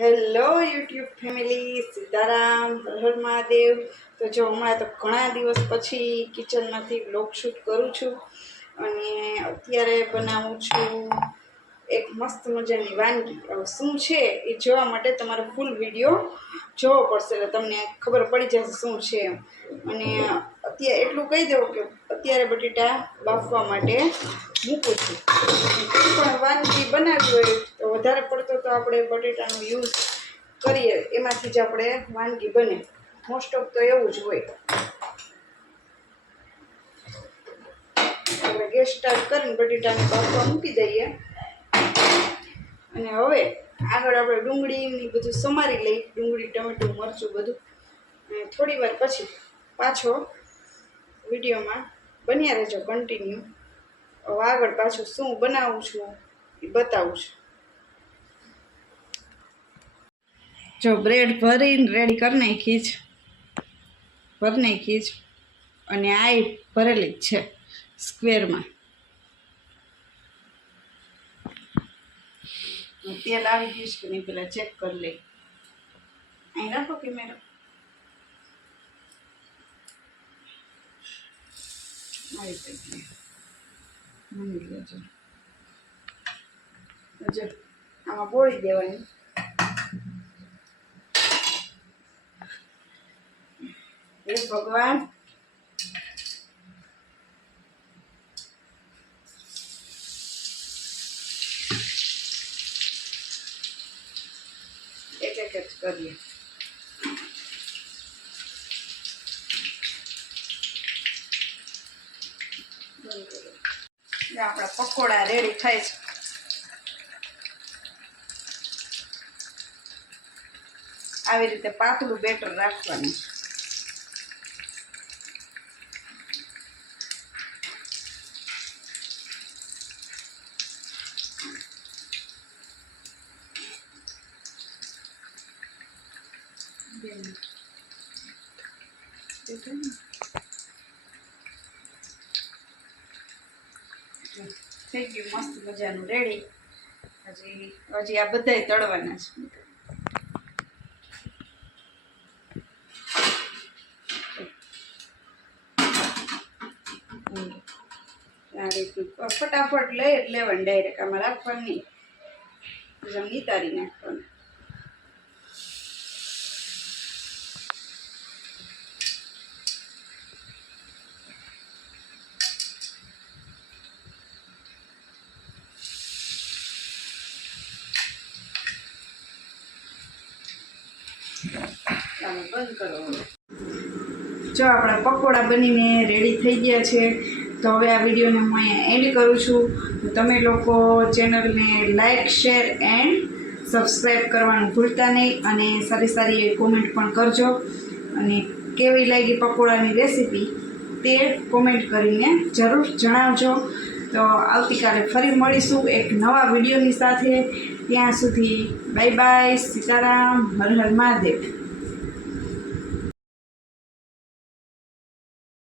Hello YouTube family, Sitaram, Har Har Mahadev. તો જો હમણાં તો ઘણા દિવસ પછી કિચનમાંથી બ્લોગ શૂટ કરું છું અને અત્યારે બનાવું છું એક મસ્ત મજાની વાનગી। હવે શું છે એ જોવા માટે તમારે ફૂલ વિડીયો જોવો પડશે, એટલે તમને ખબર પડી જશે શું છે એમ। અને અત્યારે એટલું કહી દઉં કે અત્યારે બટેટા બાફવા માટે મૂકું છું। પણ વાનગી બનાવવી હોય તો વધારે પડતો તો આપણે બટેટાનો યુઝ કરીએ, એમાંથી જ આપણે વાનગી બને, મોસ્ટ ઓફ તો એવું જ હોય। આપણે ગેસ સ્ટાર્ટ કરીને બટેટાને બાફવા મૂકી દઈએ અને હવે આગળ આપણે ડુંગળીની બધું સમારી લઈ, ડુંગળી, ટમેટું, મરચું બધું, અને થોડી વાર પછી પાછો વિડીયોમાં બન્યા રહેજો કન્ટિન્યુ। હવે આગળ પાછું શું બનાવું છું એ બતાવું છું। જો બ્રેડ ભરીને રેડી કરી નાખી જ, અને આ ભરેલી જ છે સ્ક્વેરમાં। તેલ આવી ગયું છે કે નહીં પેલા ચેક કરી લઈ। અહીં રાખો કેમેરો, આવી રીતે મૂકી લેજો। જો આમાં બોળી દેવાની, એ ભગવાન એક એક જ કરીએ। આપણા પકોડા રેડી થાય છે। આવી રીતે પાતળું બેટર રાખવાનું। થઈ ગયું મસ્ત મજાનું રેડી। હજી આ બધાય તળવાના છે। આ રીતનું ફટાફટ લઈ જ લેવાનું, ડાયરેક્ટ આમાં રાખવાનું નહીં, પછી નિતારી નાખવાનું। ચાલો બંધ કરો। જો આપણા પકોડા બનીને રેડી થઈ ગયા છે, તો હવે આ વિડીયોને હું અહીંયા એન્ડ કરું છું। તમે લોકો ચેનલને લાઈક, શેર એન્ડ સબસ્ક્રાઈબ કરવાનું ભૂલતા નહીં, અને સારી સારી એવી કોમેન્ટ પણ કરજો, અને કેવી લાગી પકોડાની રેસીપી તે કોમેન્ટ કરીને જરૂર જણાવજો। તો આવતીકાલે ફરી મળીશું એક નવા વિડીયોની સાથે। ત્યાં સુધી બાય બાય, સીતારામ, હર હર મહાદેવ।